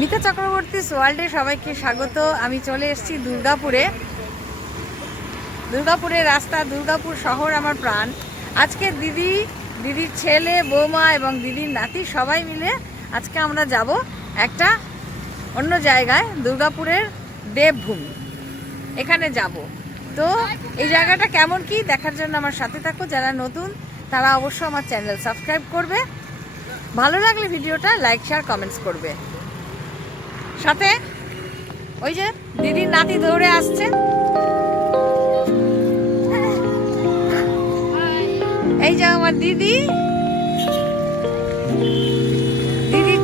মিতা চক্রবর্তী ওয়ার্ল্ডে সবাইকে স্বাগত। আমি চলে এসেছি দুর্গাপুরে। দুর্গাপুরের রাস্তা, দুর্গাপুর শহর আমার প্রাণ। আজকে দিদির ছেলে, বৌমা এবং দিদির নাতি সবাই মিলে আজকে আমরা যাব একটা অন্য জায়গায়, দুর্গাপুরের দেবভূমি। এখানে যাব। তো এই জায়গাটা কেমন কি দেখার জন্য আমার সাথে থাকো। যারা নতুন তারা অবশ্যই আমার চ্যানেল সাবস্ক্রাইব করবে। ভালো লাগলে ভিডিওটা লাইক, শেয়ার, কমেন্টস করবে। সাথে ওই যে দিদির নাতি দৌড়ে আসছে। এই যে আমার দিদির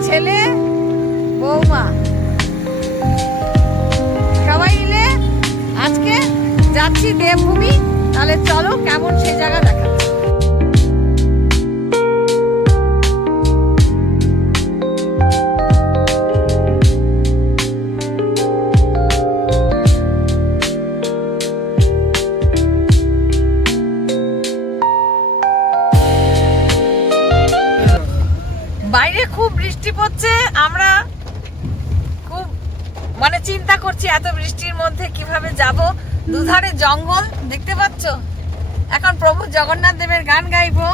ছেলে, বৌমা সবাই মিলে আজকে যাচ্ছি দেবভূমি। তাহলে চলো কেমন সেই জায়গা দেখা। বাইরে খুব বৃষ্টি পড়ছে। আমরা খুব চিন্তা করছি এত বৃষ্টির মধ্যে কিভাবে যাব। দুধারে জঙ্গল দেখতে পাচ্ছ। এখন প্রভু জগন্নাথ দেবের গান গাইবো,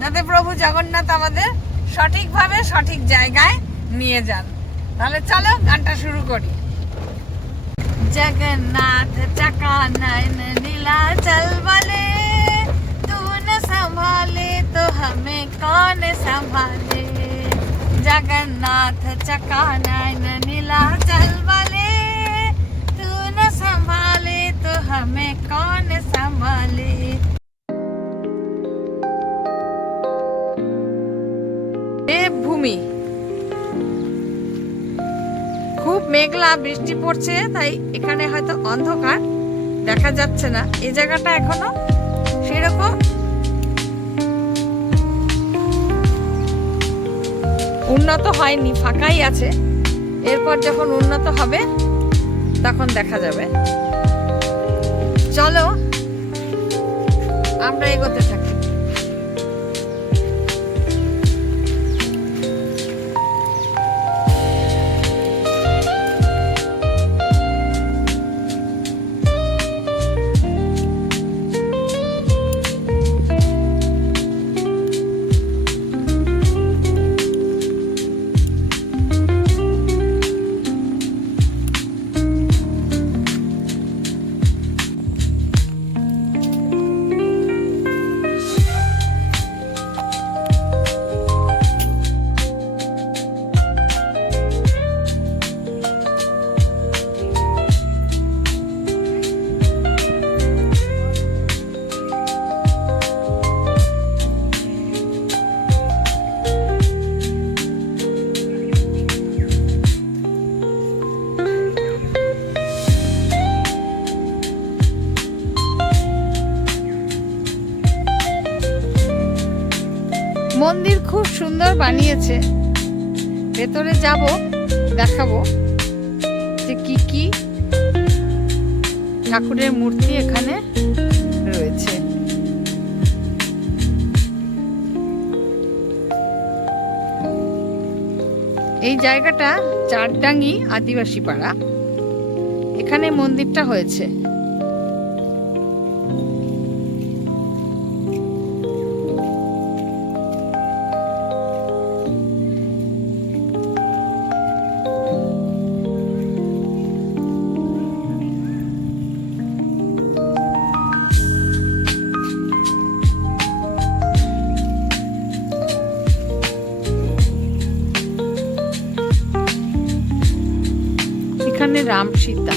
যাতে প্রভু জগন্নাথ আমাদের সঠিকভাবে সঠিক জায়গায় নিয়ে যান। তাহলে চলো গানটা শুরু করি। জগন্নাথ চকা নয়ন নীলাচল বলে, তু না संभाले तो हमें कौन संभाले। जगन्नाथ चका नयन नीलाचल वाले, तू न संभाले तो हमें कौन संभाले। দেবভূমি খুব মেঘলা, বৃষ্টি পড়ছে, তাই এখানে হয়তো অন্ধকার, দেখা যাচ্ছে না। এই জায়গাটা এখনো সেরকম উন্নত হয়নি, ফাঁকাই আছে। এরপর যখন উন্নত হবে তখন দেখা যাবে। চলো আমরা এগোতে থাকি। মন্দির খুব সুন্দর বানিয়েছে। ভেতরে যাব, দেখাবো যে কি কি ঠাকুরের মূর্তি এখানে রয়েছে। এই জায়গাটা চারডাঙ্গি আদিবাসী পাড়া, এখানে মন্দিরটা হয়েছে। এখানে রাম সীতা।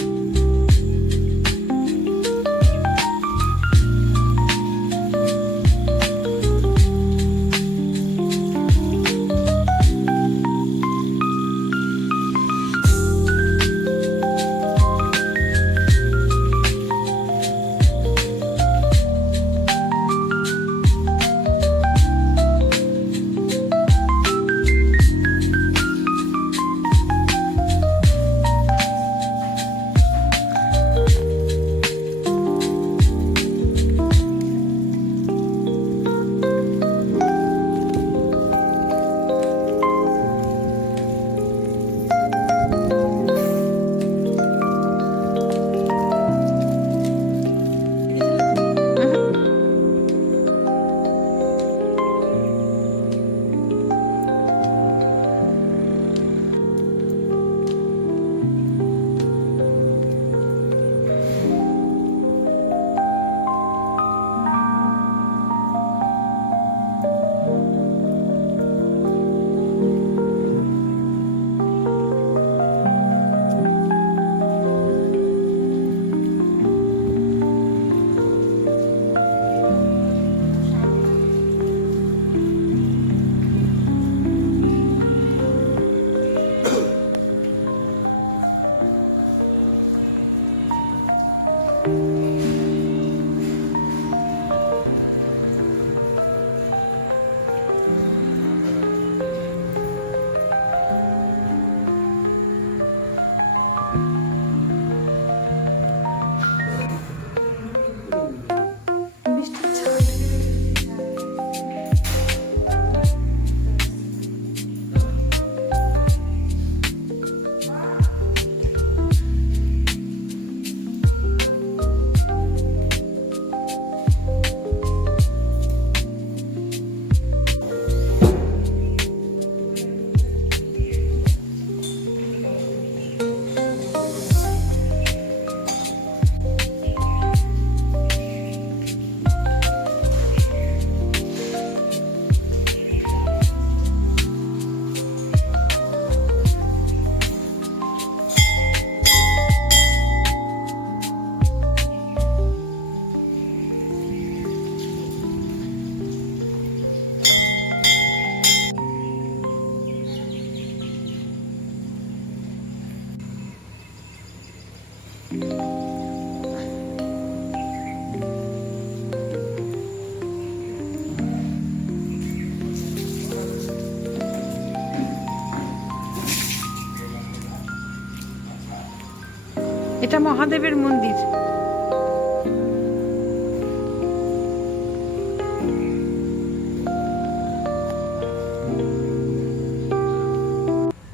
এটা মহাদেবের মন্দির।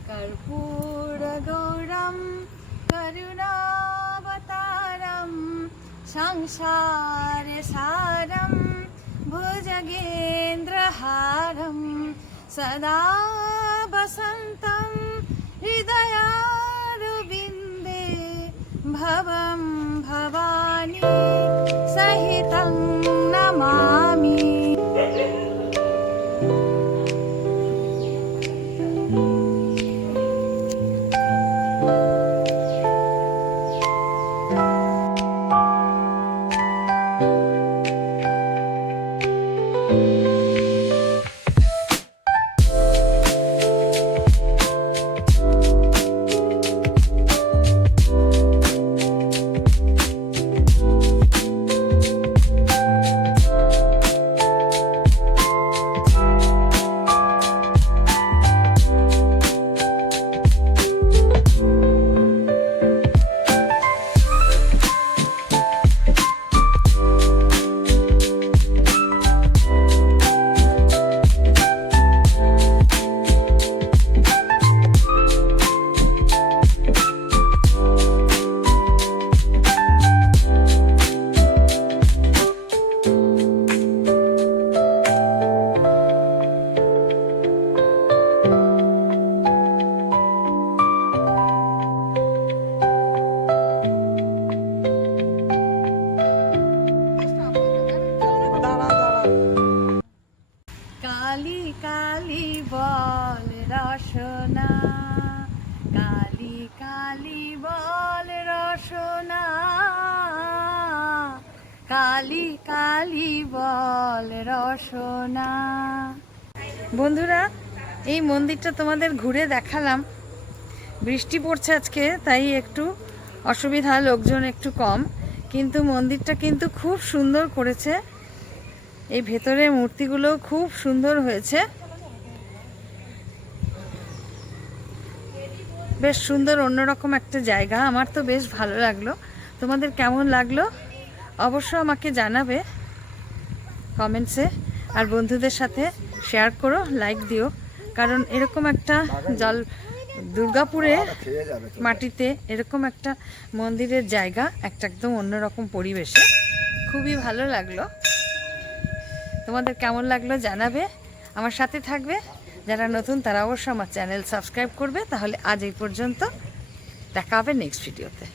কর্পূর গৌরম করুণাবতারম সংসার সারম ভুজগেন্দ্রহারম সদা বসন্তম হৃদয়ারবিন্দে ভবম ভবানী সহিতং নমামি। কালী কালী বল রসনা, কালী কালী বল রসনা, কালী কালী বল রসনা। বন্ধুরা, এই মন্দিরটা তোমাদের ঘুরে দেখালাম। বৃষ্টি পড়ছে আজকে, তাই একটু অসুবিধা, লোকজন একটু কম, কিন্তু মন্দিরটা কিন্তু খুব সুন্দর করেছে। এই ভেতরে মূর্তিগুলো খুব সুন্দর হয়েছে, বেশ সুন্দর, অন্যরকম একটা জায়গা। আমার তো বেশ ভালো লাগলো। তোমাদের কেমন লাগলো অবশ্য আমাকে জানাবে কমেন্টসে, আর বন্ধুদের সাথে শেয়ার করো, লাইক দিও, কারণ এরকম একটা দুর্গাপুরে মাটিতে এরকম একটা মন্দিরের জায়গা, একটা একদম অন্যরকম পরিবেশে, খুবই ভালো লাগলো। তোমাদের কেমন লাগলো জানাবে, আমার সাথে থাকবে। যারা নতুন তারা অবশ্যই আমার চ্যানেল সাবস্ক্রাইব করবে। তাহলে আজ এই পর্যন্ত, দেখা হবে নেক্সট ভিডিওতে।